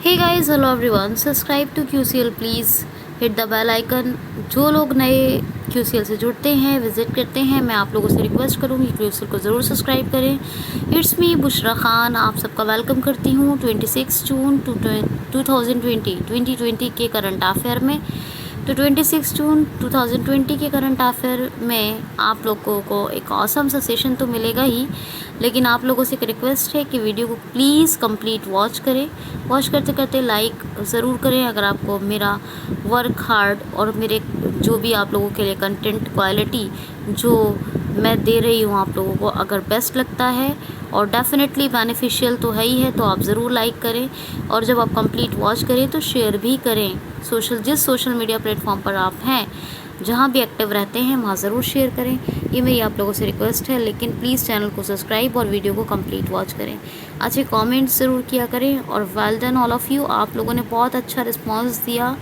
Hey guys, hello everyone, subscribe to QCL please, hit the bell icon. जो लोग नए QCL से जुड़ते हैं, विज़िट करते हैं, मैं आप लोगों से रिक्वेस्ट करूँगी QCL को ज़रूर सब्सक्राइब करें। इट्स मी बुशरा खान, आप सबका वेलकम करती हूँ 26 जून 2020 के करंट अफेयर में। तो 26 जून 2020 के करंट अफेयर में आप लोगों को एक ऑसम सा सेशन तो मिलेगा ही, लेकिन आप लोगों से एक रिक्वेस्ट है कि वीडियो को प्लीज़ कंप्लीट वॉच करें। वॉच करते करते लाइक ज़रूर करें अगर आपको मेरा वर्क हार्ड और मेरे जो भी आप लोगों के लिए कंटेंट क्वालिटी जो मैं दे रही हूँ आप लोगों को अगर बेस्ट लगता है और डेफिनेटली बेनिफिशियल तो है ही है, तो आप ज़रूर लाइक करें। और जब आप कंप्लीट वॉच करें तो शेयर भी करें। जिस सोशल मीडिया प्लेटफॉर्म पर आप हैं, जहाँ भी एक्टिव रहते हैं, वहाँ ज़रूर शेयर करें। ये मेरी आप लोगों से रिक्वेस्ट है, लेकिन प्लीज़ चैनल को सब्सक्राइब और वीडियो को कंप्लीट वॉच करें। अच्छे कमेंट्स ज़रूर किया करें और well done all of you. आप लोगों ने बहुत अच्छा रिस्पॉन्स दिया,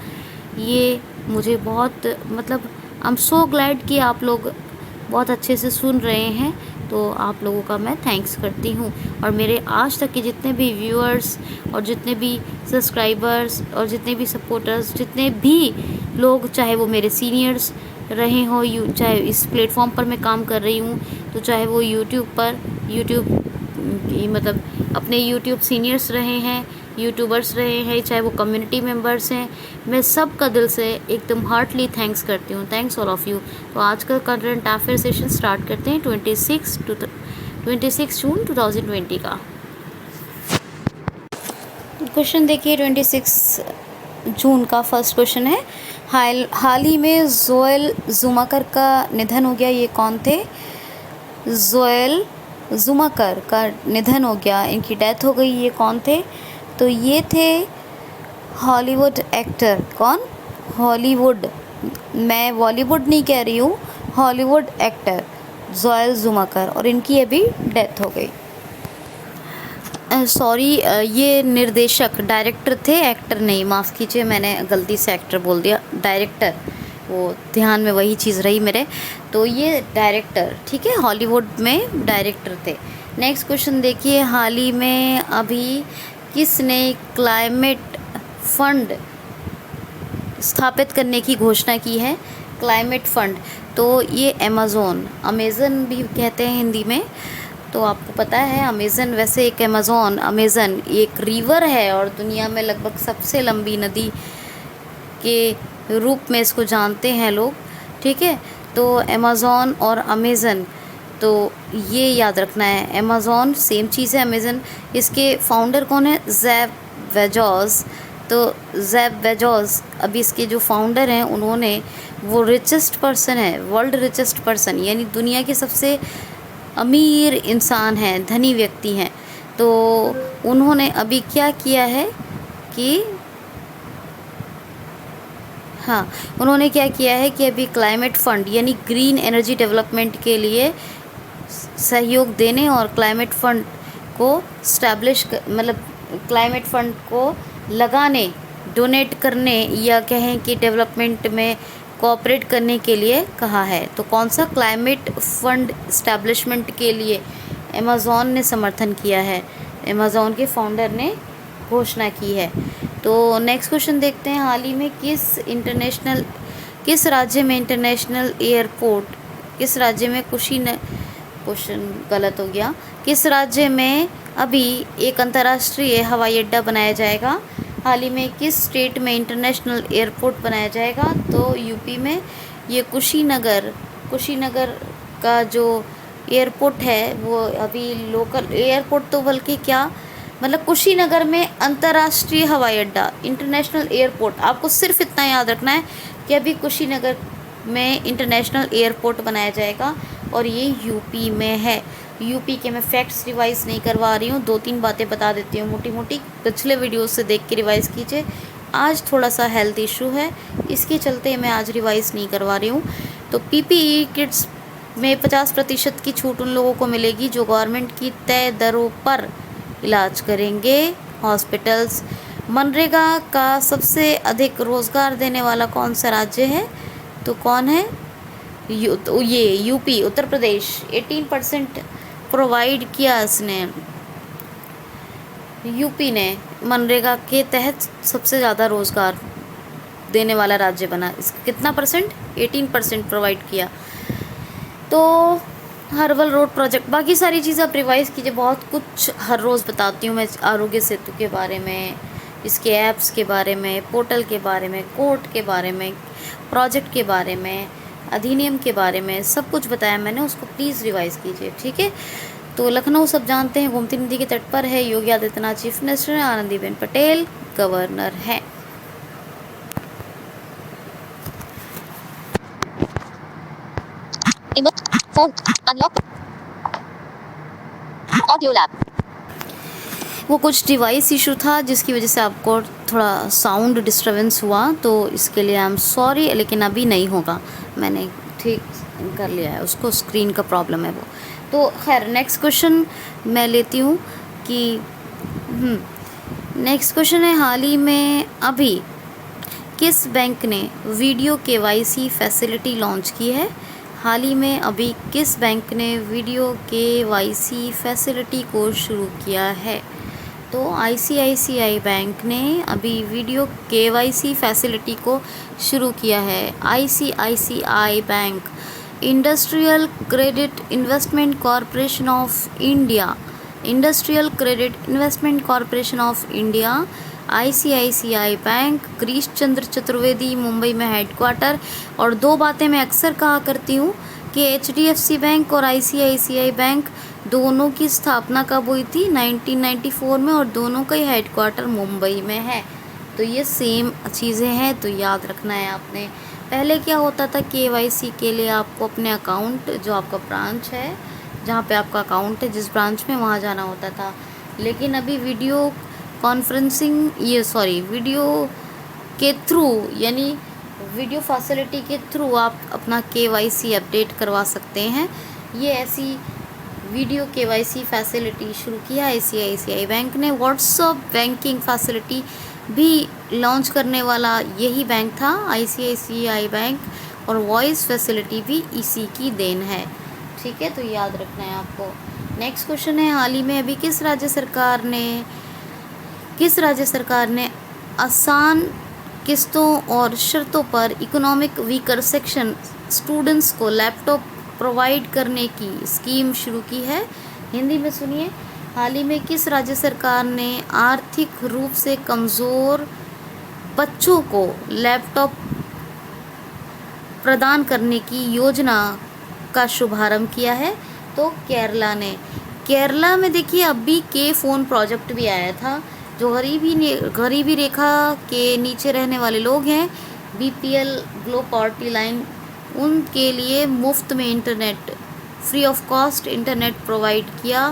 ये मुझे बहुत आई एम सो ग्लैड कि आप लोग बहुत अच्छे से सुन रहे हैं। तो आप लोगों का मैं थैंक्स करती हूँ। और मेरे आज तक के जितने भी व्यूअर्स और जितने भी सब्सक्राइबर्स और जितने भी सपोर्टर्स, जितने भी लोग, चाहे वो मेरे सीनियर्स रहे हों, चाहे इस प्लेटफॉर्म पर मैं काम कर रही हूँ, तो चाहे वो यूट्यूब अपने यूट्यूब सीनियर्स रहे हैं, यूट्यूबर्स रहे हैं, चाहे वो कम्युनिटी मेंबर्स हैं, मैं सब का दिल से एकदम हार्टली थैंक्स करती हूँ। Thanks all of you. तो आज का करंट अफेयर सेशन स्टार्ट करते हैं 26 जून 2020 का। क्वेश्चन देखिए, 26 जून का फर्स्ट क्वेश्चन है, हाल ही में जोएल जुमाकर का निधन हो गया, ये कौन थे? जोएल जुमाकर का निधन हो गया, इनकी डेथ हो गई, ये कौन थे? तो ये थे हॉलीवुड एक्टर। कौन? हॉलीवुड, मैं बॉलीवुड नहीं कह रही हूँ, हॉलीवुड एक्टर जोएल जुमाकर, और इनकी अभी डेथ हो गई। सॉरी, ये निर्देशक, डायरेक्टर थे, एक्टर नहीं, माफ़ कीजिए, मैंने गलती से एक्टर बोल दिया, डायरेक्टर, वो ध्यान में वही चीज़ रही मेरे। तो ये डायरेक्टर, ठीक है, हॉलीवुड में डायरेक्टर थे। नेक्स्ट क्वेश्चन देखिए, हाल ही में अभी किसने क्लाइमेट फंड स्थापित करने की घोषणा की है? क्लाइमेट फंड, तो ये अमेज़न भी कहते हैं हिंदी में। तो आपको पता है अमेज़न, वैसे एक अमेज़न एक रिवर है और दुनिया में लगभग सबसे लंबी नदी के रूप में इसको जानते हैं लोग, ठीक है। तो अमेज़न और अमेज़न, तो ये याद रखना है, अमेज़न सेम चीज़ है, अमेज़न। इसके फाउंडर कौन है? Jeff Bezos. तो जेफ बेजोस अभी इसके जो फाउंडर हैं, उन्होंने, वो रिचेस्ट पर्सन है, वर्ल्ड रिचेस्ट पर्सन, यानी दुनिया के सबसे अमीर इंसान हैं, धनी व्यक्ति हैं। तो उन्होंने अभी क्या किया है कि उन्होंने क्या किया है कि अभी क्लाइमेट फंड यानी ग्रीन एनर्जी डेवलपमेंट के लिए सहयोग देने और क्लाइमेट फंड को क्लाइमेट फंड को लगाने, डोनेट करने, या कहें कि डेवलपमेंट में कोऑपरेट करने के लिए कहा है। तो कौन सा क्लाइमेट फंड इस्टेब्लिशमेंट के लिए अमेज़न ने समर्थन किया है? अमेज़न के फाउंडर ने घोषणा की है। तो नेक्स्ट क्वेश्चन देखते हैं, हाल ही में किस राज्य में इंटरनेशनल एयरपोर्ट, किस राज्य में क्वेश्चन गलत हो गया, किस राज्य में अभी एक अंतर्राष्ट्रीय हवाई अड्डा बनाया जाएगा? हाल ही में किस स्टेट में इंटरनेशनल एयरपोर्ट बनाया जाएगा? तो यूपी में। ये कुशीनगर का जो एयरपोर्ट है, वो अभी लोकल एयरपोर्ट, तो बल्कि क्या, कुशीनगर में अंतर्राष्ट्रीय हवाई अड्डा, इंटरनेशनल एयरपोर्ट। आपको सिर्फ इतना याद रखना है कि अभी कुशीनगर में इंटरनेशनल एयरपोर्ट बनाया जाएगा और ये यूपी में है। यूपी के मैं फैक्ट्स रिवाइज़ नहीं करवा रही हूँ, 2-3 बातें बता देती हूँ मोटी मोटी, पिछले वीडियो से देख के रिवाइज़ कीजिए। आज थोड़ा सा हेल्थ इशू है, इसके चलते मैं आज रिवाइज़ नहीं करवा रही हूँ। तो PPE किट्स में 50% की छूट उन लोगों को मिलेगी जो गवर्नमेंट की तय दरों पर इलाज करेंगे। हॉस्पिटल्स। मनरेगा का सबसे अधिक रोज़गार देने वाला कौन सा राज्य है? तो कौन है? ये यूपी, उत्तर प्रदेश। 18% प्रोवाइड किया इसने, यूपी ने मनरेगा के तहत सबसे ज़्यादा रोज़गार देने वाला राज्य बना। इसका कितना परसेंट? 18% प्रोवाइड किया। तो हर्बल रोड प्रोजेक्ट, बाकी सारी चीज़ें आप रिवाइज़ कीजिए, बहुत कुछ हर रोज़ बताती हूँ मैं आरोग्य सेतु के बारे में, इसके ऐप्स के बारे में, पोर्टल के बारे में, कोर्ट के बारे में, प्रोजेक्ट के बारे में, अधिनियम के बारे में, सब कुछ बताया मैंने, उसको प्लीज़ रिवाइज़ कीजिए, ठीक है। तो लखनऊ सब जानते हैं गोमती नदी के तट पर है। योगी आदित्यनाथ चीफ मिनिस्टर हैं, आनंदीबेन पटेल गवर्नर हैं। Phone unlock audio lab. वो कुछ डिवाइस इशू था जिसकी वजह से आपको थोड़ा साउंड डिस्टर्बेंस हुआ, तो इसके लिए आई एम सॉरी, लेकिन अभी नहीं होगा, मैंने ठीक कर लिया है उसको, स्क्रीन का प्रॉब्लम है वो। तो खैर नेक्स्ट क्वेश्चन मैं लेती हूँ कि नेक्स्ट क्वेश्चन है, हाल ही में अभी किस बैंक ने वीडियो केवाईसी फैसिलिटी लॉन्च की है? हाल ही में अभी किस बैंक ने वीडियो केवाईसी फैसिलिटी को शुरू किया है? तो आईसीआईसीआई बैंक ने अभी वीडियो केवाईसी फैसिलिटी को शुरू किया है। ICICI bank, industrial credit investment corporation of India, industrial credit investment corporation of India, ICICI bank, Girish Chandra Chaturvedi, Mumbai में हेडक्वार्टर। और दो बातें मैं अक्सर कहा करती हूँ कि एचडीएफसी बैंक और आईसीआईसीआई बैंक दोनों की स्थापना कब हुई थी? 1994 में, और दोनों का ही हेडक्वार्टर मुंबई में है। तो ये सेम चीज़ें हैं, तो याद रखना है आपने। पहले क्या होता था, केवाईसी के लिए आपको अपने अकाउंट, जो आपका ब्रांच है, जहाँ पे आपका अकाउंट है, जिस ब्रांच में, वहाँ जाना होता था। लेकिन अभी वीडियो कॉन्फ्रेंसिंग, वीडियो के थ्रू, यानी वीडियो फैसिलिटी के थ्रू आप अपना केवाईसी अपडेट करवा सकते हैं। ये ऐसी वीडियो केवाईसी फैसिलिटी शुरू किया आईसीआईसीआई बैंक ने। व्हाट्सएप बैंकिंग फैसिलिटी भी लॉन्च करने वाला यही बैंक था, आईसीआईसीआई बैंक, और वॉइस फैसिलिटी भी इसी की देन है, ठीक है। तो याद रखना है आपको। नेक्स्ट क्वेश्चन है, हाल ही में अभी किस राज्य सरकार ने आसान किस्तों और शर्तों पर इकोनॉमिक वीकर सेक्शन स्टूडेंट्स को लैपटॉप प्रोवाइड करने की स्कीम शुरू की है? हिंदी में सुनिए, हाल ही में किस राज्य सरकार ने आर्थिक रूप से कमज़ोर बच्चों को लैपटॉप प्रदान करने की योजना का शुभारंभ किया है? तो केरला ने। केरला में देखिए अभी के फ़ोन प्रोजेक्ट भी आया था, जो गरीबी रेखा के नीचे रहने वाले लोग हैं, बीपीएल बिलो पॉवर्टी लाइन, उनके लिए मुफ्त में internet, free of cost internet provide किया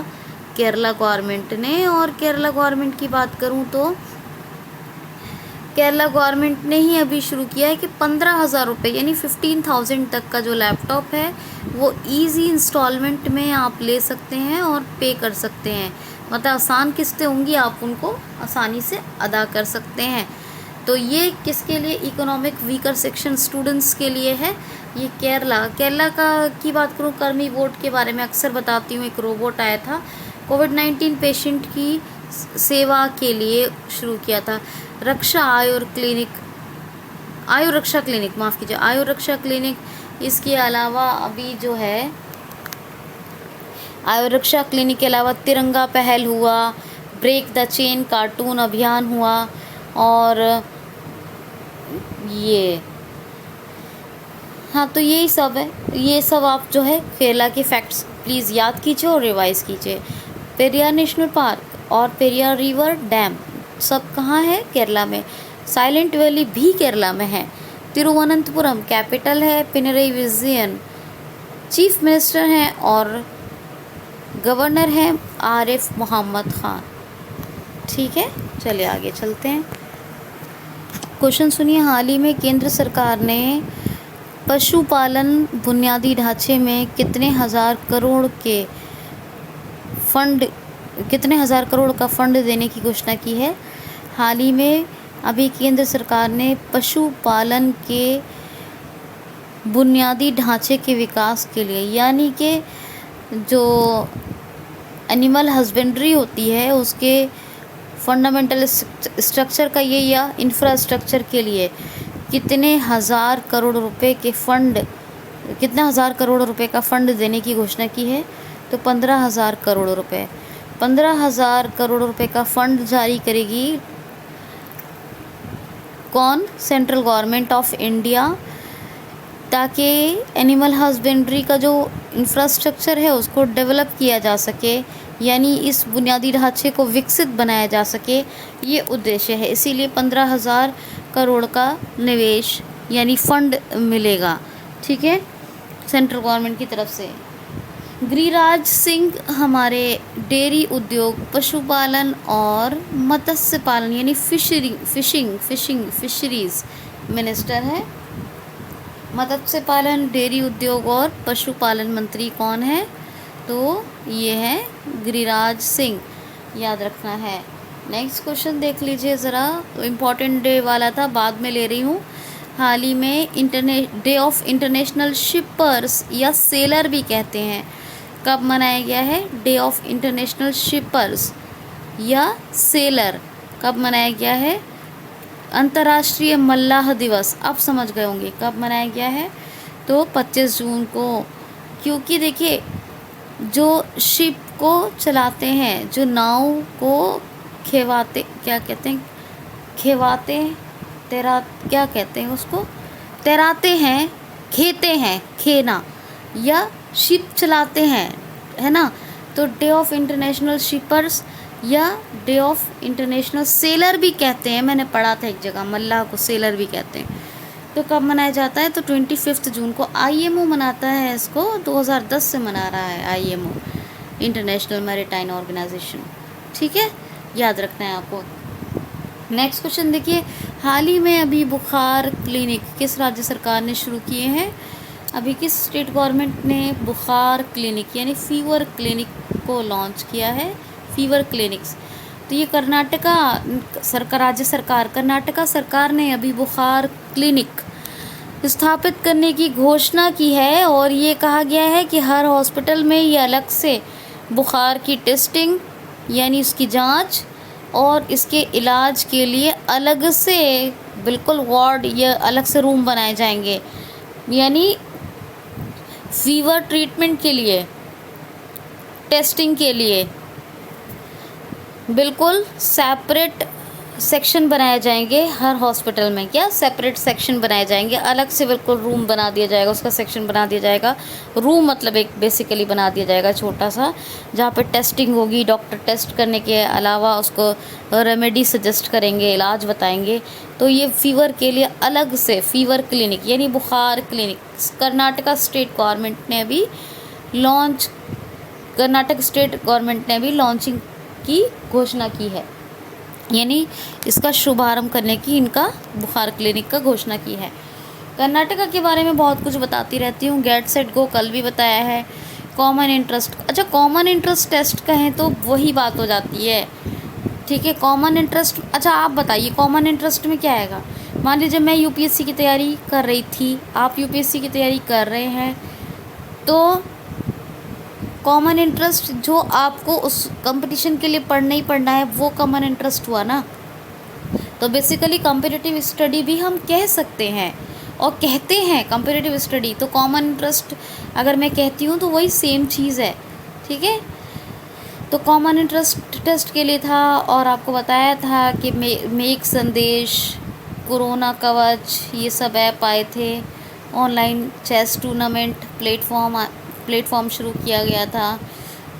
केरला गवर्नमेंट ने। और केरला गवर्नमेंट की बात करूं तो केरला गवर्नमेंट ने ही अभी शुरू किया है कि 15,000 रुपये, यानी 15,000 तक का जो लैपटॉप है वो इजी इंस्टॉलमेंट में आप ले सकते हैं और पे कर सकते हैं। मतलब आसान किस्तें होंगी, आप उनको आसानी से अदा कर सकते हैं। तो ये किसके लिए? इकोनॉमिक वीकर सेक्शन स्टूडेंट्स के लिए है। ये केरला की बात करूँ, कर्मी बोर्ड के बारे में अक्सर बताती हूँ। एक रोबोट आया था, कोविड-19 पेशेंट की सेवा के लिए शुरू किया था। आयु रक्षा क्लिनिक। इसके अलावा अभी जो है आयु रक्षा क्लिनिक के अलावा तिरंगा पहल हुआ, ब्रेक द चेन कार्टून अभियान हुआ, और ये हाँ, तो यही सब है। ये सब आप जो है केरला के फैक्ट्स प्लीज़ याद कीजिए और रिवाइज़ कीजिए। पेरियार नेशनल पार्क और पेरियार रिवर डैम सब कहाँ है? केरला में। साइलेंट वैली भी केरला में है। तिरुवनंतपुरम कैपिटल है। पिनरई विजयन चीफ मिनिस्टर हैं और गवर्नर हैं आरिफ मोहम्मद खान, ठीक है। चलिए आगे चलते हैं। क्वेश्चन सुनिए, हाल ही में केंद्र सरकार ने पशुपालन बुनियादी ढांचे में कितने हज़ार करोड़ का फंड देने की घोषणा की है? हाल ही में अभी केंद्र सरकार ने पशुपालन के बुनियादी ढांचे के विकास के लिए, यानी कि जो एनिमल हस्बेंड्री होती है उसके फंडामेंटल स्ट्रक्चर का ये या इंफ्रास्ट्रक्चर के लिए कितने हज़ार करोड़ रुपए के फंड, कितना हज़ार करोड़ रुपए का फंड देने की घोषणा की है? तो 15,000 करोड़ रुपए। 15,000 करोड़ रुपए का फंड जारी करेगी कौन? सेंट्रल गवर्नमेंट ऑफ इंडिया, ताकि एनिमल हस्बेंड्री का जो इंफ्रास्ट्रक्चर है उसको डेवलप किया जा सके, यानी इस बुनियादी ढांचे को विकसित बनाया जा सके, ये उद्देश्य है। इसीलिए 15,000 करोड़ का निवेश यानी फंड मिलेगा, ठीक है, सेंट्रल गवर्नमेंट की तरफ से। गिरिराज सिंह हमारे डेयरी उद्योग, पशुपालन और मत्स्य पालन यानी फिशरीज मिनिस्टर है। मत्स्य पालन, डेयरी उद्योग और पशुपालन मंत्री कौन है? तो ये है गिरिराज सिंह, याद रखना है। नेक्स्ट क्वेश्चन देख लीजिए ज़रा, इम्पॉर्टेंट डे वाला था, बाद में ले रही हूँ। हाल ही में डे ऑफ इंटरनेशनल शिपर्स या सेलर भी कहते हैं, कब मनाया गया है? डे ऑफ इंटरनेशनल शिपर्स या सेलर कब मनाया गया है? अंतर्राष्ट्रीय मल्लाह दिवस, अब समझ गए होंगे कब मनाया गया है? तो 25 जून को। क्योंकि देखिए जो शिप को चलाते हैं, जो नाव को खेवाते, क्या कहते हैं, खेवाते, तैरा, क्या कहते हैं उसको, तैराते हैं, खेते हैं, खेना, या शिप चलाते हैं, है ना। तो डे ऑफ इंटरनेशनल शिपर्स या डे ऑफ इंटरनेशनल सेलर भी कहते हैं, मैंने पढ़ा था एक जगह, मल्लाह को सेलर भी कहते हैं। तो कब मनाया जाता है? तो 25 जून को। आईएमओ मनाता है इसको, 2010 से मना रहा है आईएमओ, इंटरनेशनल मैरीटाइम ऑर्गेनाइजेशन, ठीक है, याद रखना है आपको। नेक्स्ट क्वेश्चन देखिए, हाल ही में अभी बुखार क्लिनिक किस राज्य सरकार ने शुरू किए हैं? अभी किस स्टेट गवर्नमेंट ने बुखार क्लिनिक यानी फीवर क्लिनिक को लॉन्च किया है? Fever clinics. तो ये कर्नाटका सरकार, राज्य सरकार, कर्नाटका सरकार ने अभी बुखार क्लिनिक स्थापित करने की घोषणा की है, और ये कहा गया है कि हर हॉस्पिटल में ये अलग से बुखार की टेस्टिंग यानी उसकी जांच और इसके इलाज के लिए अलग से बिल्कुल वार्ड या अलग से रूम बनाए जाएंगे, यानी फीवर ट्रीटमेंट के लिए, टेस्टिंग के लिए बिल्कुल सेपरेट सेक्शन बनाए जाएंगे हर हॉस्पिटल में। क्या सेपरेट सेक्शन बनाए जाएंगे, अलग से बिल्कुल रूम बना दिया जाएगा, उसका सेक्शन बना दिया जाएगा। रूम मतलब एक बेसिकली बना दिया जाएगा छोटा सा, जहाँ पे टेस्टिंग होगी, डॉक्टर टेस्ट करने के अलावा उसको रेमेडी सजेस्ट करेंगे, इलाज बताएंगे। तो ये फीवर के लिए अलग से फीवर क्लिनिक यानी बुखार क्लिनिक कर्नाटका स्टेट गवर्नमेंट ने अभी लॉन्चिंग की घोषणा की है, यानी इसका शुभारंभ करने की इनका बुखार क्लिनिक का घोषणा की है। कर्नाटका के बारे में बहुत कुछ बताती रहती हूँ, गेट सेट गो कल भी बताया है। कॉमन इंटरेस्ट, अच्छा कॉमन इंटरेस्ट टेस्ट कहें तो वही बात हो जाती है, ठीक है। कॉमन इंटरेस्ट, अच्छा आप बताइए कॉमन इंटरेस्ट में क्या आएगा? मान लीजिए मैं यूपीएससी की तैयारी कर रही थी, आप यूपीएससी की तैयारी कर रहे हैं, तो कॉमन इंटरेस्ट जो आपको उस कंपटीशन के लिए पढ़ना ही पढ़ना है वो कॉमन इंटरेस्ट हुआ ना। तो बेसिकली कॉम्पिटिटिव स्टडी भी हम कह सकते हैं और कहते हैं कॉम्पिटिटिव स्टडी, तो कॉमन इंटरेस्ट अगर मैं कहती हूँ तो वही सेम चीज़ है, ठीक है। तो कॉमन इंटरेस्ट टेस्ट के लिए था, और आपको बताया था कि मेक संदेश, कोरोना कवच, ये सब ऐप आए थे। ऑनलाइन चेस टूर्नामेंट प्लेटफॉर्म शुरू किया गया था।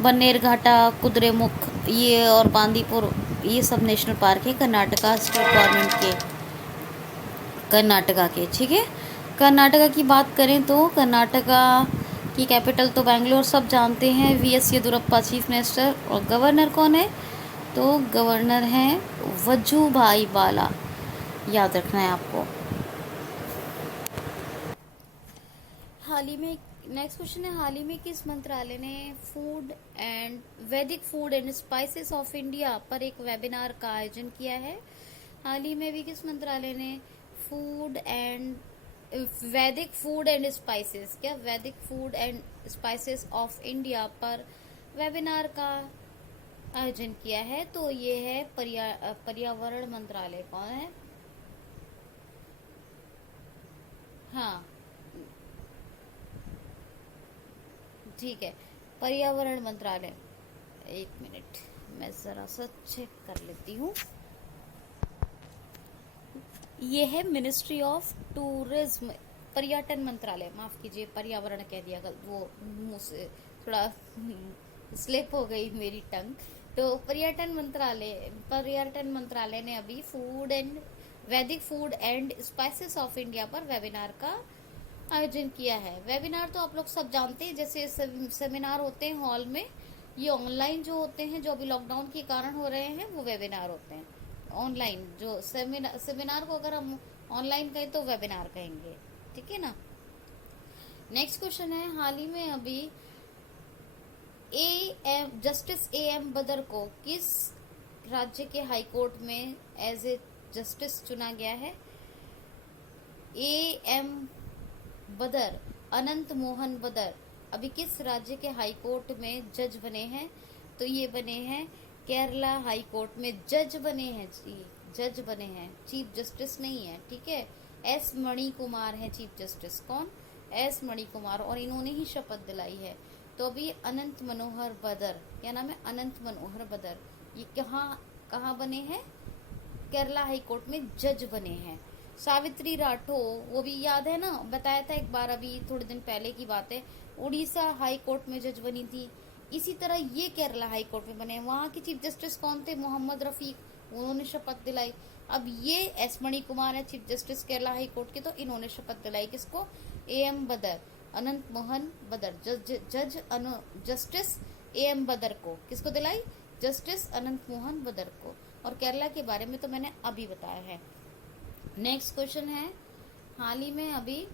बन्नेरघाटा, कुद्रेमुख ये और बांदीपुर ये सब नेशनल पार्क है कर्नाटका स्टेट गवर्नमेंट के, कर्नाटका के, ठीक है। कर्नाटका की बात करें तो कर्नाटका की कैपिटल तो बेंगलोर सब जानते हैं। वीएस येदियुरप्पा चीफ मिनिस्टर, और गवर्नर कौन है? तो गवर्नर हैं वजूभाई वाला, याद रखना है आपको। हाल ही में नेक्स्ट क्वेश्चन है, हाल ही में किस मंत्रालय ने वैदिक food and spices of India पर एक वेबिनार का आयोजन किया है? हाल ही में भी किस मंत्रालय ने वैदिक food and spices of India पर वेबिनार का आयोजन किया है? तो ये है पर्यावरण मंत्रालय। कौन है? हाँ, ठीक है, पर्यावरण मंत्रालय। एक मिनट, मैं जरा सा चेक कर लेती हूँ। ये है मिनिस्ट्री ऑफ टूरिज्म, पर्यटन मंत्रालय। माफ कीजिए, पर्यावरण कह दिया, वो मुंह से थोड़ा स्लिप हो गई मेरी टंग। तो पर्यटन मंत्रालय ने अभी फूड एंड वैदिक food and spices of India पर वेबिनार का आयोजन किया है। वेबिनार तो आप लोग सब जानते हैं, जैसे सेमिनार होते हैं हॉल में, ये ऑनलाइन जो होते हैं, जो अभी लॉकडाउन के कारण हो रहे हैं, वो वेबिनार होते हैं। ऑनलाइन जो सेमिनार को अगर हम ऑनलाइन कहें तो वेबिनार कहेंगे, ठीक है ना। नेक्स्ट क्वेश्चन है, हाल ही में अभी जस्टिस A M बदर को किस राज्य के हाई कोर्ट में एज ए जस्टिस चुना गया है? A M बदर, अनंत मोहन बदर अभी किस राज्य के हाई कोर्ट में जज बने हैं? तो ये बने हैं केरला हाई कोर्ट में जज बने हैं जी, जज बने हैं, चीफ जस्टिस नहीं है, ठीक है। S मणि कुमार है चीफ जस्टिस। कौन? S मणि कुमार, और इन्होंने ही शपथ दिलाई है। तो अभी अनंत मनोहर बदर, क्या नाम है? अनंत मनोहर बदर, ये कहाँ बने हैं? केरला हाई कोर्ट में जज बने हैं। सावित्री राठो, वो भी याद है ना, बताया था एक बार, अभी थोड़े दिन पहले की बात है, उड़ीसा हाई कोर्ट में जज बनी थी। इसी तरह ये केरला हाई कोर्ट में बने। वहां के चीफ जस्टिस कौन थे? मोहम्मद रफीक, उन्होंने शपथ दिलाई। अब ये S मणि कुमार है chief justice Kerala high court के, तो इन्होंने शपथ दिलाई किसको? AM बदर, अनंत मोहन बदर, जस्टिस AM बदर को। किसको दिलाई? जस्टिस अनंत मोहन बदर को। और केरला के बारे में तो मैंने अभी बताया है। नेक्स्ट क्वेश्चन है, हाल ही में अभी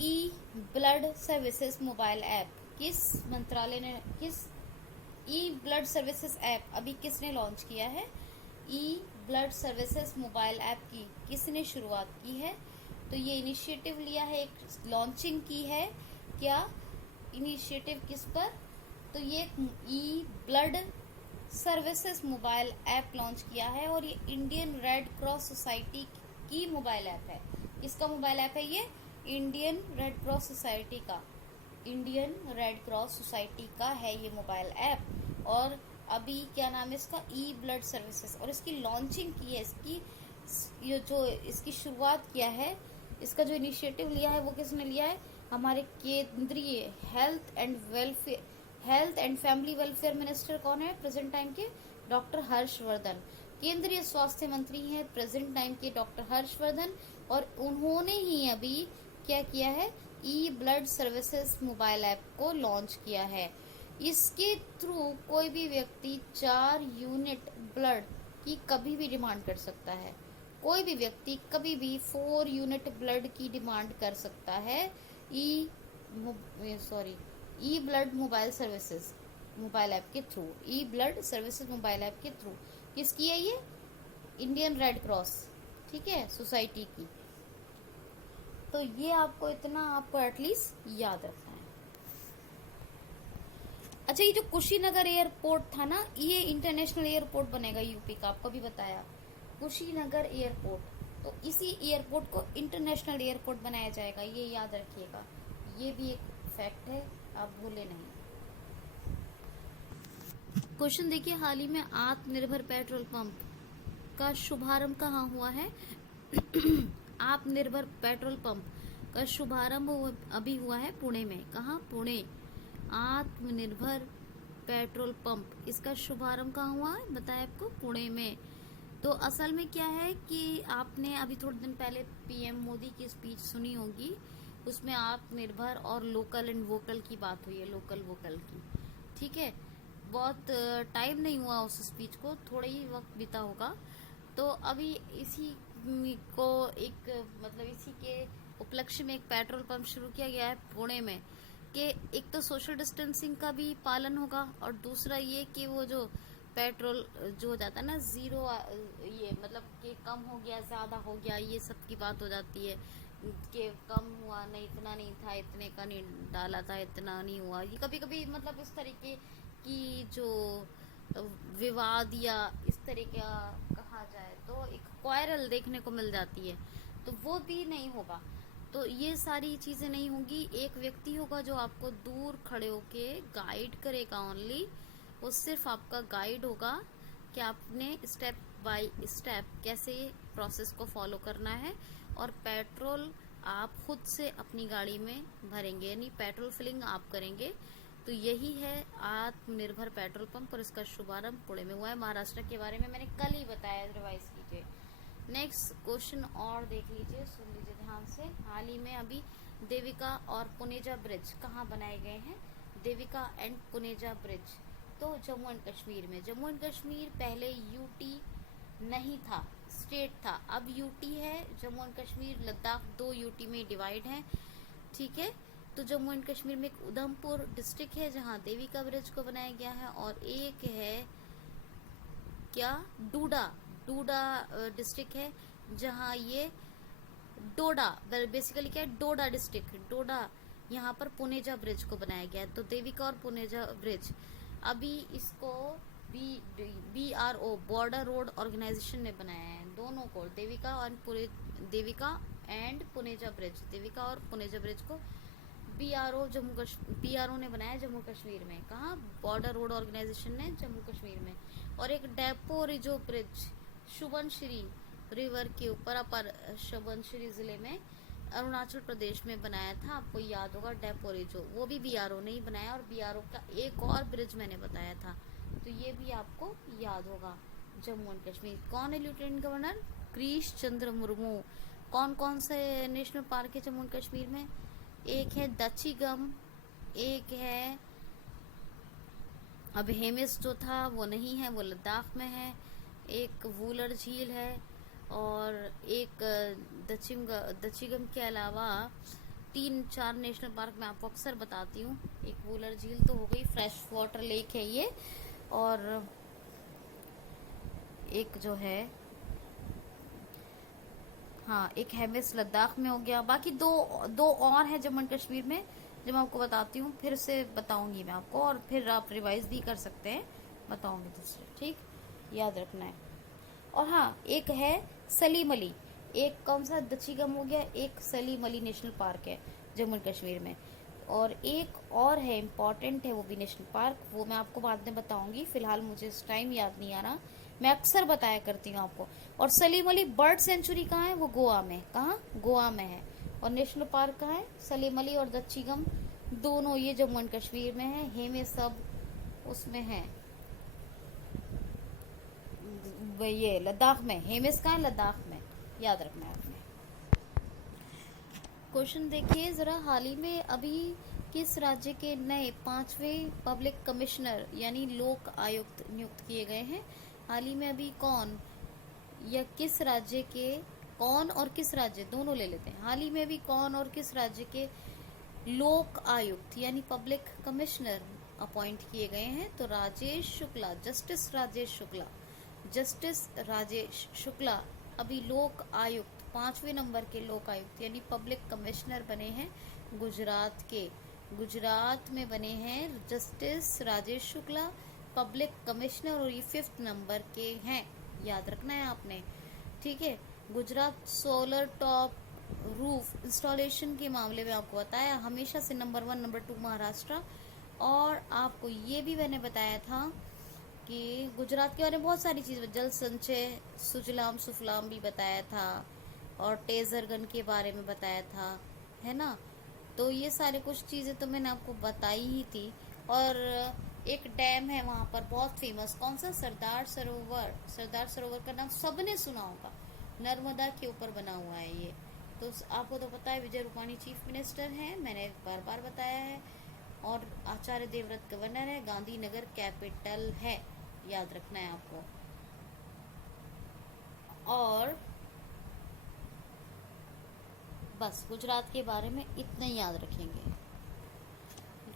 ई ब्लड सर्विसेज मोबाइल ऐप किस मंत्रालय ने, किस ई ब्लड सर्विसेज ऐप अभी किसने लॉन्च किया है? E blood services mobile app की किसने शुरुआत की है? तो ये इनिशिएटिव लिया है, एक लॉन्चिंग की है। क्या इनिशिएटिव किस पर? तो ये e blood services mobile app launch किया है, और ये इंडियन रेड क्रॉस सोसाइटी की मोबाइल ऐप है। किसका मोबाइल ऐप है ये? इंडियन रेड क्रॉस सोसाइटी का, इंडियन रेड क्रॉस सोसाइटी का है ये मोबाइल ऐप। और अभी क्या नाम है इसका? ई ब्लड सर्विसेज, और इसकी लॉन्चिंग की है, ये जो इसकी शुरुआत किया है, इसका जो इनिशिएटिव लिया है वो किसने लिया है? हमारे केंद्रीय health and family welfare minister कौन है प्रेजेंट टाइम के? डॉक्टर हर्षवर्धन। केंद्रीय स्वास्थ्य मंत्री हैं प्रेजेंट टाइम के डॉक्टर हर्षवर्धन, और उन्होंने ही अभी क्या किया है? E blood services mobile app को लॉन्च किया है। इसके थ्रू कोई भी व्यक्ति 4 यूनिट ब्लड की कभी भी डिमांड कर सकता है। कोई भी व्यक्ति कभी भी 4 यूनिट ब्लड की डिमांड कर सकता है e blood mobile services mobile app के through. E blood services mobile app के थ्रू किसकी है ये? इंडियन रेड क्रॉस, ठीक है, सोसाइटी की। तो ये आपको इतना आपको एटलीस्ट याद रखना है। अच्छा, ये जो कुशीनगर एयरपोर्ट था ना, ये इंटरनेशनल एयरपोर्ट बनेगा यूपी का, आपको भी बताया, कुशीनगर एयरपोर्ट। तो इसी एयरपोर्ट को इंटरनेशनल एयरपोर्ट बनाया जाएगा, ये याद रखिएगा, ये भी एक फैक्ट है, आप भूले नहीं। क्वेश्चन देखिए, हाल ही में आत्मनिर्भर पेट्रोल पंप का शुभारंभ कहाँ हुआ है? आत्मनिर्भर पेट्रोल पंप का शुभारंभ अभी हुआ है पुणे में। कहाँ? पुणे। आत्मनिर्भर पेट्रोल पंप, इसका शुभारंभ कहाँ हुआ है? बताया आपको, पुणे में। तो असल में क्या है कि आपने अभी थोड़े दिन पहले PM मोदी की स्पीच सुनी होगी, उसमें आत्मनिर्भर और लोकल एंड वोकल की बात हुई है, लोकल वोकल की, ठीक है। बहुत टाइम नहीं हुआ उस स्पीच को, थोड़ा ही वक्त बीता होगा। तो अभी इसी को एक मतलब इसी के उपलक्ष्य में एक पेट्रोल पंप शुरू किया गया है पुणे में, कि एक तो सोशल डिस्टेंसिंग का भी पालन होगा, और दूसरा ये कि वो जो पेट्रोल जो हो जाता है ना जीरो, ये मतलब कि कम हो गया, ज्यादा हो गया, ये सब की बात हो जाती है, के कम हुआ नहीं, इतना नहीं था, इतने का नहीं डाला था, इतना नहीं हुआ। ये कभी कभी मतलब इस तरीके की जो विवाद या इस तरीके का कहा जाए तो एक क्वायरल देखने को मिल जाती है, तो वो भी नहीं होगा। तो ये सारी चीज़ें नहीं होंगी। एक व्यक्ति होगा जो आपको दूर खड़े होके गाइड करेगा ओनली, वो सिर्फ आपका गाइड होगा कि आपने स्टेप बाय स्टेप कैसे प्रोसेस को फॉलो करना है। और पेट्रोल आप खुद से अपनी गाड़ी में भरेंगे, यानी पेट्रोल फिलिंग आप करेंगे। तो यही है आत्मनिर्भर पेट्रोल पंप, और इसका शुभारंभ पुणे में हुआ है। महाराष्ट्र के बारे में मैंने कल ही बताया, रिवाइज कीजिए। नेक्स्ट क्वेश्चन और देख लीजिए, सुन लीजिए ध्यान से। हाल ही में अभी देविका और पुनेजा ब्रिज कहाँ बनाए गए हैं? देविका एंड पुनेजा ब्रिज तो जम्मू एंड कश्मीर में। जम्मू एंड कश्मीर पहले यूटी नहीं था, स्टेट था, अब यूटी है। जम्मू एंड कश्मीर लद्दाख 2 यूटी में डिवाइड है, ठीक है। तो जम्मू एंड कश्मीर में एक उधमपुर डिस्ट्रिक्ट है जहाँ देविका ब्रिज को बनाया गया है, और एक है क्या, डूडा डिस्ट्रिक्ट है जहाँ ये डोडा, बेसिकली क्या है, डोडा डिस्ट्रिक्ट, डोडा, यहाँ पर पुनेजा ब्रिज को बनाया गया है। तो देविका और पुनेजा ब्रिज, अभी इसको BRO बॉर्डर रोड ऑर्गेनाइजेशन ने बनाया है, दोनों को, देविका एंड पुनेजा ब्रिज, देविका और पुनेजा ब्रिज को BRO ने बनाया जम्मू कश्मीर में। कहाँ? बॉर्डर रोड ऑर्गेनाइजेशन ने जम्मू कश्मीर में। और एक depot Rijo bridge Subansiri river के ऊपर, अपर सुबनश्री जिले में, अरुणाचल प्रदेश में बनाया था। आपको याद होगा डेपो रिजो, वो भी BRO ने ही बनाया। और BRO का एक और ब्रिज मैंने बताया था, तो ये भी आपको याद होगा। जम्मू एंड कश्मीर कौन है लेफ्टिनेंट गवर्नर? गिरीश चंद्र मुर्मू। कौन कौन से नेशनल पार्क है जम्मू एंड कश्मीर में? एक है दचिगम, एक है, अब हेमिस जो था वो नहीं है, वो लद्दाख में है, एक वूलर झील है, और एक दचिगम के अलावा 3-4 नेशनल पार्क मैं आपको अक्सर बताती हूँ। एक वूलर झील तो हो गई, फ्रेश वाटर लेक है ये, और एक जो है, हाँ, एक हेमिस लद्दाख में हो गया। बाकी दो और है जम्मू एंड कश्मीर में, जो मैं आपको बताती हूँ, फिर से बताऊंगी मैं आपको, और फिर आप रिवाइज भी कर सकते हैं, बताऊंगी दूसरे, ठीक, याद रखना है। और हाँ, एक है सलीम अली, एक कौन सा, दचिगम हो गया, एक सलीम अली नेशनल पार्क है जम्मू एंड कश्मीर में, और एक और है, इम्पॉर्टेंट है वो भी नेशनल पार्क, वो मैं आपको बाद में बताऊंगी, फिलहाल मुझे इस टाइम याद नहीं आ रहा, मैं अक्सर बताया करती हूँ आपको। और सलीम अली बर्ड सेंचुरी कहाँ है? वो गोवा में। कहाँ? गोवा में है। और नेशनल पार्क कहाँ है? सलीम अली और दचिगम दोनों ये जम्मू एंड कश्मीर में है, हेमे सब उसमें है, ये लद्दाख में। हेमिस कहाँ है? लद्दाख में, याद रखना है आपने। क्वेश्चन देखिए जरा, हाल ही में अभी किस राज्य के नए 5वें पब्लिक कमिश्नर यानी लोक आयुक्त नियुक्त किए गए हैं? हाल ही में अभी कौन या किस राज्य के, कौन और किस राज्य, दोनों ले लेते हैं। हाल ही में अभी कौन और किस राज्य के लोक आयुक्त यानी पब्लिक कमिश्नर अपॉइंट किए गए हैं? तो राजेश शुक्ला, जस्टिस राजेश शुक्ला अभी लोक आयुक्त, 5वें नंबर के लोक आयुक्त यानी पब्लिक कमिश्नर बने हैं गुजरात के। गुजरात में बने हैं justice Rajesh Shukla public commissioner, और ये 5th नंबर के हैं, याद रखना है आपने, ठीक है। Gujarat solar top roof installation के मामले में आपको बताया हमेशा से नंबर 1 नंबर 2 महाराष्ट्र। और आपको ये भी मैंने बताया था कि गुजरात के बारे में बहुत सारी चीज़, जल संचय, सुजलाम सुफलाम भी बताया था, और टेजर गन के बारे में बताया था, है ना। तो ये सारे कुछ चीज़ें तो मैंने आपको बताई ही थी। और एक डैम है वहाँ पर बहुत फेमस, कौन सा? सरदार सरोवर। सरदार सरोवर का नाम सबने सुना होगा, नर्मदा के ऊपर बना हुआ है ये। तो आपको तो पता है विजय रूपाणी चीफ मिनिस्टर हैं, मैंने बार बार बताया है, और आचार्य देवव्रत गवर्नर है, गांधीनगर कैपिटल है, याद रखना है आपको। और बस गुजरात के बारे में इतना ही याद रखेंगे।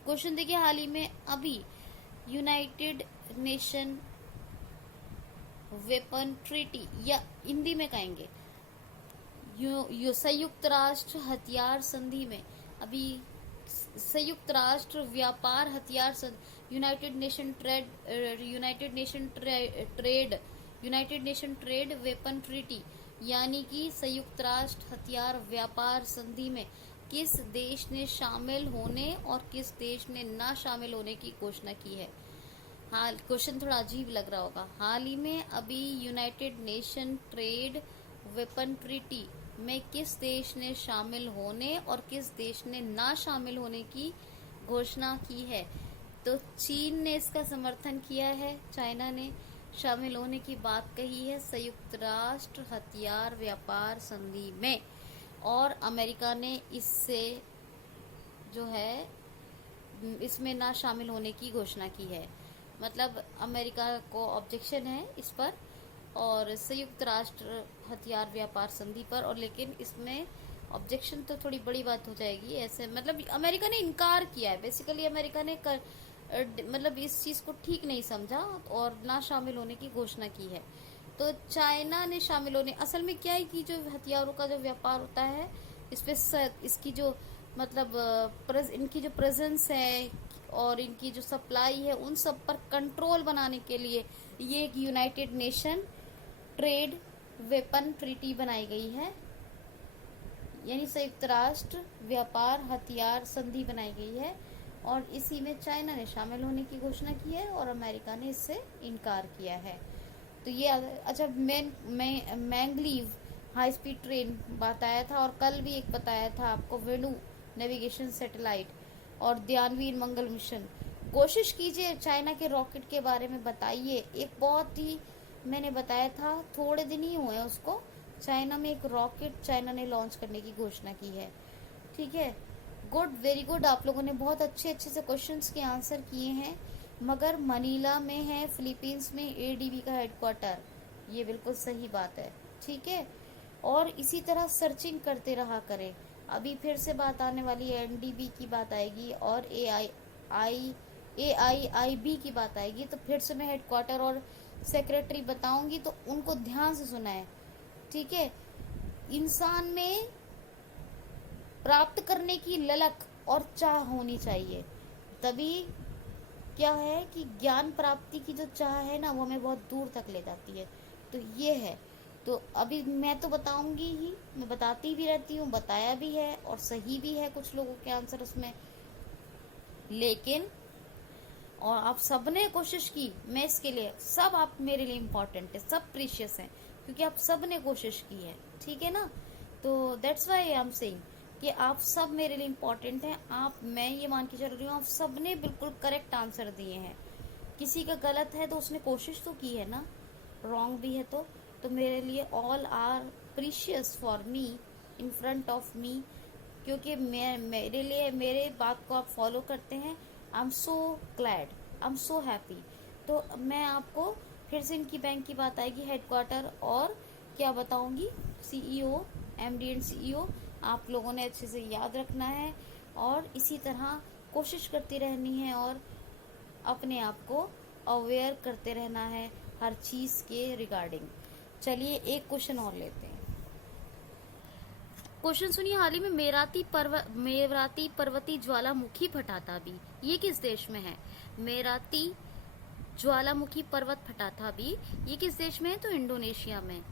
क्वेश्चन देखिए, हाल ही में अभी यूनाइटेड नेशन वेपन ट्रीटी, या हिंदी में कहेंगे संयुक्त राष्ट्र हथियार संधि में अभी संयुक्त राष्ट्र व्यापार हथियार संधि, United nation trade weapon treaty, यानी कि संयुक्त राष्ट्र हथियार व्यापार संधि में किस देश ने शामिल होने और किस देश ने ना शामिल होने की घोषणा की है। हाल क्वेश्चन थोड़ा अजीब लग रहा होगा। हाल ही में अभी United nation trade weapon treaty में किस देश ने शामिल होने और किस देश ने ना शामिल होने की घोषणा की है। तो चीन ने इसका समर्थन किया है, चाइना ने शामिल होने की बात कही है संयुक्त राष्ट्र हथियार व्यापार संधि में, और अमेरिका ने इससे जो है इसमें ना शामिल होने की घोषणा की है। मतलब अमेरिका को ऑब्जेक्शन है इस पर और संयुक्त राष्ट्र हथियार व्यापार संधि पर, और लेकिन इसमें ऑब्जेक्शन तो थोड़ी बड़ी बात हो जाएगी ऐसे। मतलब अमेरिका ने इनकार किया है, बेसिकली अमेरिका ने मतलब इस चीज को ठीक नहीं समझा और ना शामिल होने की घोषणा की है। तो चाइना ने शामिल होने, असल में क्या है कि जो हथियारों का जो व्यापार होता है इस पे इसकी जो मतलब इनकी जो प्रेजेंस है और इनकी जो सप्लाई है उन सब पर कंट्रोल बनाने के लिए ये एक United nation trade weapon treaty बनाई गई है, यानी संयुक्त राष्ट्र व्यापार हथियार संधि बनाई गई है, और इसी में चाइना ने शामिल होने की घोषणा की है और अमेरिका ने इससे इनकार किया है। तो ये अच्छा, मैंगलीव हाई स्पीड ट्रेन बताया था, और कल भी एक बताया था आपको वेणु नेविगेशन सैटेलाइट और ध्यानवीर मंगल मिशन। कोशिश कीजिए चाइना के रॉकेट के बारे में बताइए। एक बहुत ही मैंने बताया था, थोड़े दिन ही हुए उसको, चाइना में एक रॉकेट चाइना ने लॉन्च करने की घोषणा की है। ठीक है, गुड, वेरी गुड। आप लोगों ने बहुत अच्छे से क्वेश्चंस के आंसर किए हैं। मगर मनीला में है फिलीपींस में एडीबी का हेडक्वार्टर, ये बिल्कुल सही बात है। ठीक है, और इसी तरह सर्चिंग करते रहा करें। अभी फिर से बात आने वाली है, एनडीबी की बात आएगी और एआईआईबी की बात आएगी, तो फिर से मैं हेडक्वार्टर और सेक्रेटरी बताऊंगी, तो उनको ध्यान से सुना है। ठीक है, इंसान में प्राप्त करने की ललक और चाह होनी चाहिए, तभी क्या है कि ज्ञान प्राप्ति की जो चाह है ना वो हमें बहुत दूर तक ले जाती है। तो ये है, तो अभी मैं तो बताऊंगी ही, मैं बताती भी रहती हूँ, बताया भी है और सही भी है कुछ लोगों के आंसर उसमें, लेकिन और आप सबने कोशिश की, मैं इसके लिए सब आप मेरे लिए इम्पोर्टेंट है, सब प्रीशियस हैं क्योंकि आप सब ने कोशिश की है। ठीक है ना, तो that's why I am saying कि आप सब मेरे लिए इम्पोर्टेंट हैं। मैं ये मान के चल रही हूँ आप सब ने बिल्कुल करेक्ट आंसर दिए हैं। किसी का गलत है तो उसने कोशिश तो की है ना, रॉन्ग भी है तो मेरे लिए all are precious for me in front of me, क्योंकि मेरे लिए मेरे बात को आप फॉलो करते हैं। I am so glad, I am so happy. तो मैं आपको फिर से इनकी बैंक की बात आएगी, हेडक्वार्टर और क्या बताऊंगी, सीईओ, एमडी एंड सीईओ, आप लोगों ने अच्छे से याद रखना है और इसी तरह कोशिश करती रहनी है और अपने आप को अवेयर करते रहना है हर चीज के रिगार्डिंग। चलिए एक क्वेश्चन और लेते हैं। क्वेश्चन सुनिए, हाल ही में मेराती पर्वती ज्वालामुखी फटा था भी, ये किस देश में है? मेराती ज्वालामुखी पर्वत फटा था भी, ये किस देश में है? तो इंडोनेशिया में।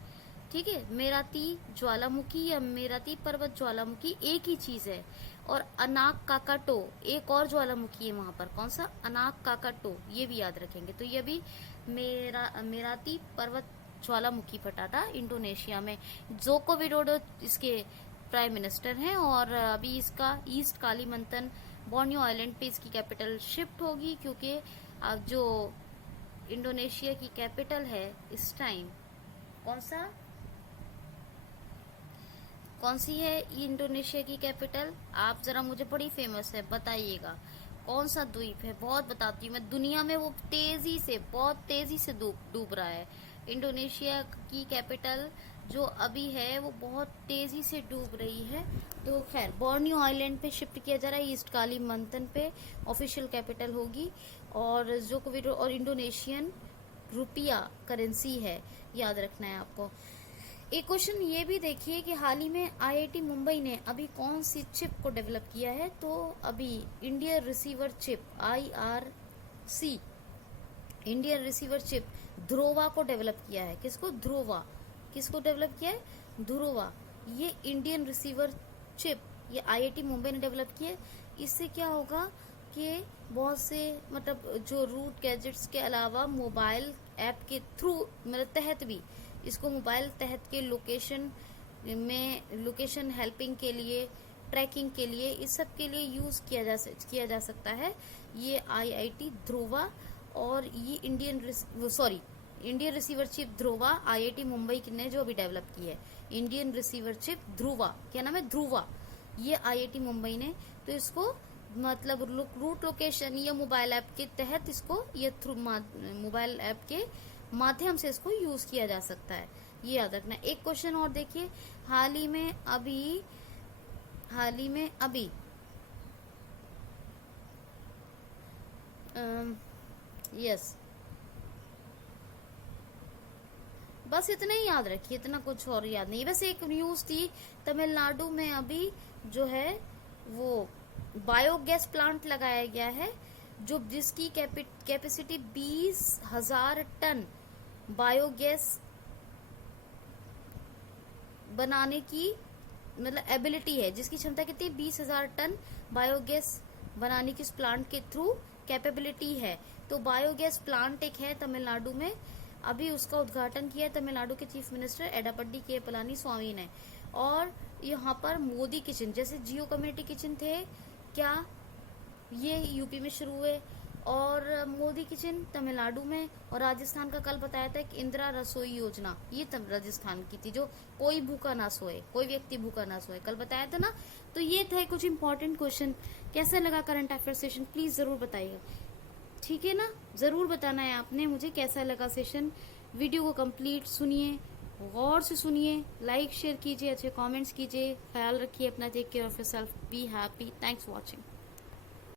ठीक है, मेराती ज्वालामुखी या मेराती पर्वत ज्वालामुखी एक ही चीज है। और अनाक काकाटो एक और ज्वालामुखी है वहां पर, कौन सा? अनाक काकाटो, ये भी याद रखेंगे। तो ये भी मेराती पर्वत ज्वालामुखी फटा था इंडोनेशिया में। जोको विडोडो इसके प्राइम मिनिस्टर हैं और अभी इसका ईस्ट कालीमंतन बोर्नियो आइलैंड पे इसकी कैपिटल शिफ्ट होगी, क्योंकि जो इंडोनेशिया की कैपिटल है इस टाइम, कौन सी है इंडोनेशिया की कैपिटल? आप जरा मुझे, बड़ी फेमस है, बताइएगा कौन सा द्वीप है। बहुत बताती हूँ मैं, दुनिया में वो बहुत तेजी से डूब रहा है। इंडोनेशिया की कैपिटल जो अभी है वो बहुत तेजी से डूब रही है। तो खैर बोर्नियो आइलैंड पे शिफ्ट किया जा रहा है, ईस्ट कालीमंतन पे ऑफिशियल कैपिटल होगी। और जोको विडोडो और इंडोनेशियन रुपया करेंसी है, याद रखना है आपको। एक क्वेश्चन ये भी देखिए कि हाल ही में आईआईटी मुंबई ने अभी कौन सी चिप को डेवलप किया है। तो अभी Indian receiver chip IRC, Indian receiver chip Dhruva को डेवलप किया है। किसको? ध्रुवा। किसको डेवलप किया है? ध्रुवा। ये इंडियन रिसीवर चिप ये आईआईटी मुंबई ने डेवलप किया है। इससे क्या होगा कि बहुत से मतलब जो रूट गैजेट्स के अलावा मोबाइल ऐप के थ्रू मतलब तहत भी इसको मोबाइल तहत के लोकेशन में लोकेशन हेल्पिंग के लिए, ट्रैकिंग के लिए, इस सब के लिए यूज किया जा सकता है ये आईआईटी ध्रुवा। और ये Indian receiver chip Dhruva IIT Mumbai ने जो अभी डेवलप की है, इंडियन रिसीवर चिप ध्रुवा, क्या नाम है? ध्रुवा। ये आईआईटी मुंबई ने, तो इसको मतलब रूट लोकेशन या मोबाइल ऐप के तहत इसको ये थ्रू मोबाइल ऐप के माध्यम से इसको यूज किया जा सकता है, ये याद रखना। एक क्वेश्चन और देखिए, हाल ही में अभी यस, बस इतना ही याद रखिए, इतना कुछ और याद नहीं। वैसे एक न्यूज थी तमिलनाडु में अभी जो है वो बायोगैस प्लांट लगाया गया है, जो जिसकी कैपेसिटी 20,000 टन बायोगैस बनाने की मतलब एबिलिटी है, जिसकी क्षमता कितनी? 20,000 टन बायोगैस बनाने की इस प्लांट के थ्रू कैपेबिलिटी है। तो बायोगैस प्लांट एक है तमिलनाडु में, अभी उसका उद्घाटन किया है तमिलनाडु के चीफ मिनिस्टर एडापड्डी के पलानीस्वामी ने। और यहाँ पर मोदी किचन, जैसे जियो कम्युनिटी किचन थे क्या, ये यूपी में शुरू हुए, और मोदी किचन तमिलनाडु में, और राजस्थान का कल बताया था कि इंदिरा रसोई योजना, ये तब राजस्थान की थी, जो कोई भूखा ना सोए, कोई व्यक्ति भूखा ना सोए, कल बताया था ना। तो ये थे कुछ इंपॉर्टेंट क्वेश्चन। कैसा लगा करंट अफेयर सेशन, प्लीज जरूर बताइएगा, ठीक है ना? जरूर बताना है आपने मुझे कैसा लगा सेशन। वीडियो को कंप्लीट सुनिए, गौर से सुनिए, लाइक शेयर कीजिए, अच्छे कमेंट्स कीजिए। ख्याल रखिए अपना, take care of yourself, be happy, thanks for watching.